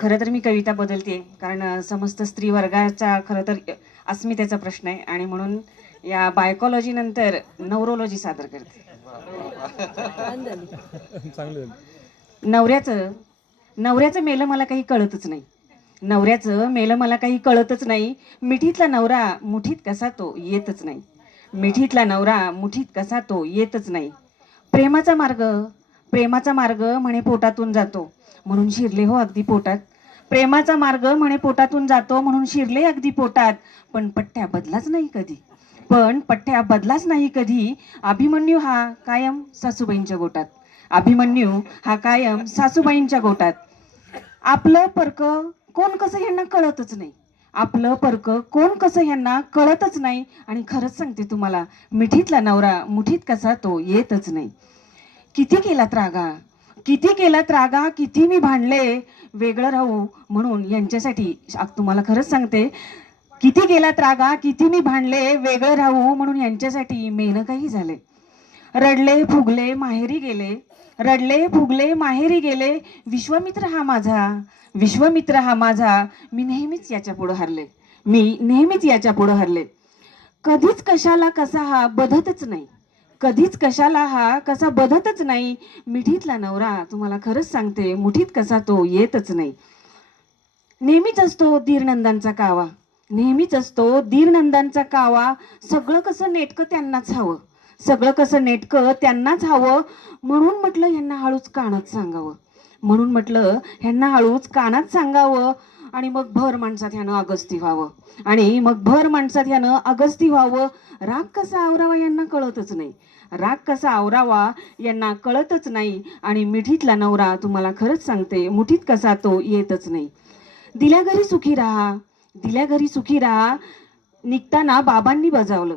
खरं तर मी कविता बदलते कारण समस्त स्त्री वर्गाचा खरं तर अस्मितेचा प्रश्न आहे आणि म्हणून या बायकोलॉजी नंतर नवरोलॉजी सादर करते. चांगलं. नवऱ्याचं नवऱ्याचं मेलं मला काही कळतच नाही. नवऱ्याचं मेलं मला काही कळतच नाही. मिठीतला नवरा मुठीत कसा तो येतच नाही. मिठीतला नवरा मुठीत कसा तो येतच नाही. प्रेमाचा मार्ग प्रेमाचा मार्ग म्हणे पोटातून जातो म्हणून शिरले हो अगदी पोटात. प्रेमाचा मार्ग म्हणे पोटातून जातो म्हणून शिरले अगदी पोटात. पण पट्ट्या बदलाच नाही कधी. पण पट्ट्या बदलाच नाही कधी. अभिमन्यू हा कायम सासूबाईंच्या गोटात. अभिमन्यू हा कायम सासूबाईंच्या गोटात. आपलं परक कोण कसं ह्यांना कळतच नाही. आपलं परक कोण कसं ह्यांना कळतच नाही. आणि खरंच सांगते तुम्हाला, मिठीतला नवरा मुठीत कसा तो येतच नाही. किती केलात रागा किती केलात रागा किती मी भांडले वेगळं राहू म्हणून यांच्यासाठी. तुम्हाला खरंच सांगते, किती केलात रागा किती मी भांडले वेगळं राहू म्हणून यांच्यासाठी मेनं काही झाले. रडले फुगले माहेरी गेले. रडले फुगले माहेरी गेले. विश्वामित्र हा माझा विश्वामित्र हा माझा. मी नेहमीच याच्या पुढे हरले. मी नेहमीच याच्या पुढे हरले. कधीच कशाला कसा हा बधतच नाही. कधीच कशाला हा कसा बधतच नाही. मिठीतला नवरा तुम्हाला खरंच सांगते मुठीत कसा तो येतच नाही. नेहमीच असतो दीरनंदांचा कावा. नेहमीच असतो दीरनंदांचा कावा. सगळं कसं नेटकं त्यांनाच हवं. सगळं कसं नेटकं त्यांनाच हवं. म्हणून म्हटलं ह्यांना हळूच कानात सांगावं. म्हणून म्हटलं ह्यांना हळूच कानात सांगावं. आणि मग भर माणसात ह्यानं अगस्ती व्हावं. आणि मग भर माणसात ह्यानं अगस्ती व्हावं. राग कसा आवरावा यांना कळतच नाही. राग कसा आवरावा यांना कळतच नाही. आणि मिठीतला नवरा तुम्हाला खरंच सांगते मुठीत कसा तो येतच नाही. दिल्या घरी सुखी राहा. दिल्या घरी सुखी राहा. निघताना बाबांनी बजावलं.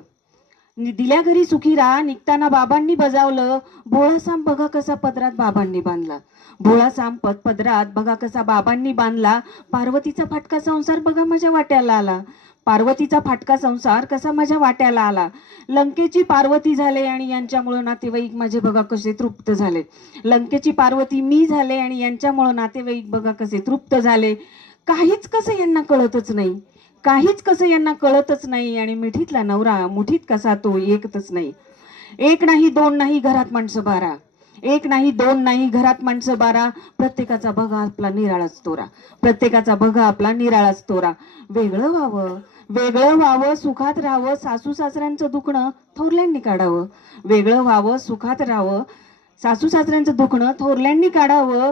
दिल्या घरी सुखी राहा निघताना बाबांनी बजावलं. भोळासाम बघा कसा पदरात बाबांनी बांधला. भोळासाम पदरात बघा कसा बाबांनी बांधला. पार्वतीचा फाटका संसार बघा माझ्या वाट्याला आला. पार्वतीचा फाटका संसार कसा माझ्या वाट्याला आला. लंकेची पार्वती झाले आणि यांच्यामुळे नातेवाईक माझे बघा कसे तृप्त झाले. लंकेची पार्वती मी झाले आणि यांच्यामुळे नातेवाईक बघा कसे तृप्त झाले. काहीच कसं यांना कळतच नाही. काहीच कसं यांना कळतच नाही. आणि मिठीतला नवरा मुठीत कसा तो येतच नाही. एक नाही दोन नाही घरात माणसं बारा. एक नाही दोन नाही घरात माणसं बारा. प्रत्येकाचा बघा आपला निराळाच तोरा. प्रत्येकाचा बघा आपला निराळाच तोरा. वेगळं व्हावं वेगळं व्हावं सुखात राहावं. सासू सासऱ्यांचं दुखणं थोरल्यांनी काढावं. वेगळं व्हावं सुखात राहावं. सासू सासऱ्यांचं दुखणं थोरल्यांनी काढावं.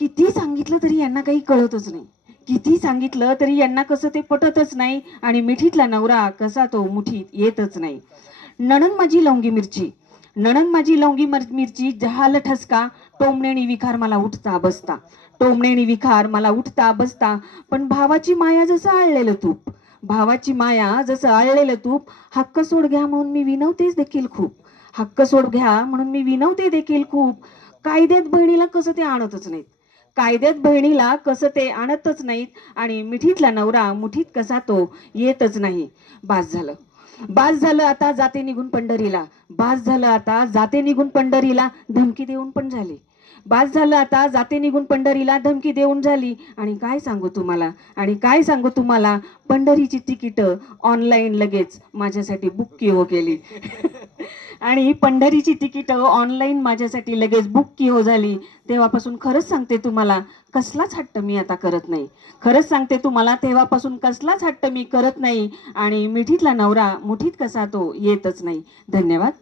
किती सांगितलं तरी यांना काही कळतच नाही. किती सांगितलं तरी यांना कसं ते पटतच नाही. आणि मिठीतला नवरा कसा तो मुठीत येतच नाही. नणन माझी लवंगी मिरची. नणन माझी लवंगी मिरची जहाल ठसका. टोमणेनी विखार मला उठता बसता. टोमणेनी विखार मला उठता बसता. पण भावाची माया जसं आळलेलं तूप. भावाची माया जसं आळलेलं तूप. हक्क सोड घ्या म्हणून मी विनवतेच देखील खूप. हक्क सोड घ्या म्हणून मी विनवते देखील खूप. कायद्यात बहिणीला कसं ते आणतच नाहीत. कायद्यात बहिणीला कसं ते आणतच नाहीत. आणि मिठीतला नवरा मुठीत कसा तो येतच नाही. बास झालं. बास झालं आता जाते निघून पंढरीला. बास झालं आता जाते निघून पंढरीला. धमकी देऊन पण झाली. बास झालं आता जाते निघून पंढरीला. धमकी देऊन झाली. आणि काय सांगू तुम्हाला आणि काय सांगू तुम्हाला. पंढरीची तिकीट ऑनलाईन लगेच माझ्यासाठी बुक किहो केली. आणि पंढरीची तिकीट ऑनलाईन माझ्यासाठी लगेच बुक किहो झाली. तेव्हापासून खरंच सांगते तुम्हाला कसलाच हट्ट मी आता करत नाही. खरंच सांगते तुम्हाला तेव्हापासून कसलाच हट्ट मी करत नाही. आणि मिठीतला नवरा मुठीत कसा तो येतच नाही. धन्यवाद.